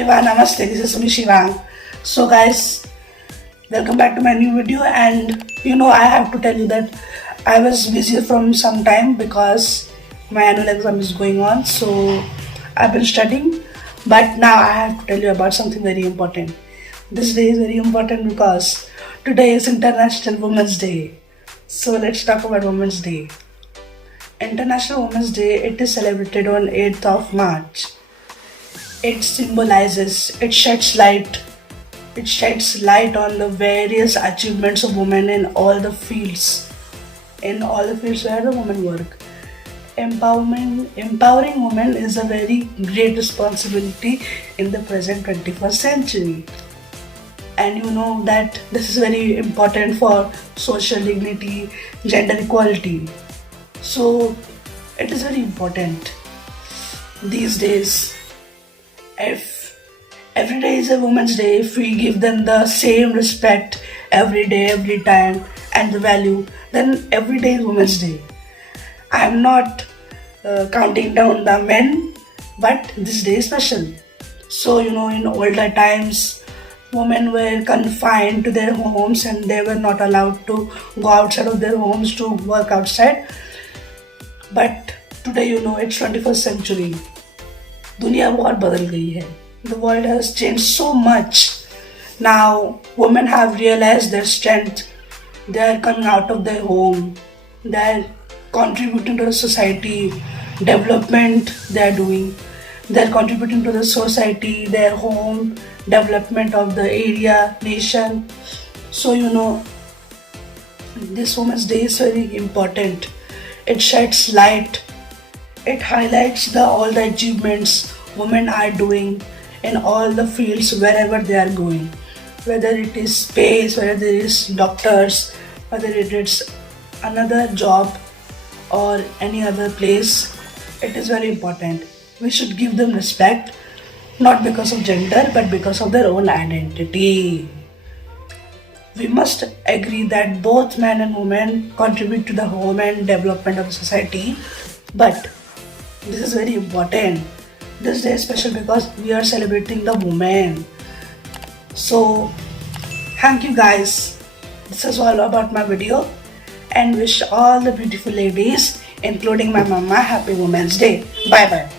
everyone, namaste, this is Mishivang. So guys, welcome back to my new video, and I have to tell you that I was busy from some time because my annual exam is going on, so I've been studying, but now I have to tell you about something very important. This day is very important because today is International Women's Day. So let's talk about Women's Day. International Women's Day, it is celebrated on 8th of March. It symbolizes, it sheds light on the various achievements of women in all the fields where the women work. Empowering women is a very great responsibility in the present 21st century. And you know that this is very important for social dignity, gender equality. So it is very important these days. If every day is a Women's Day, if we give them the same respect every day, every time, and the value, then every day is Women's Day. I am not counting down the men, but this day is special. So, in older times, women were confined to their homes and they were not allowed to go outside of their homes to work outside. But today, it's 21st century. दुनिया बहुत बदल गई है. The world has changed so much. Now women have realized their strength. They are coming out of their home. They are contributing to the society development. They are doing. They are contributing to the society, their home development of the area, nation. So this Women's Day is very important. It sheds light. It highlights all the achievements women are doing in all the fields wherever they are going. Whether it is space, whether it is doctors, whether it is another job or any other place, it is very important. We should give them respect, not because of gender, but because of their own identity. We must agree that both men and women contribute to the home and development of the society, but this is very important. This day is special because we are celebrating the women. So, thank you guys. This is all about my video, and wish all the beautiful ladies, including my mama, happy Women's Day. Bye bye.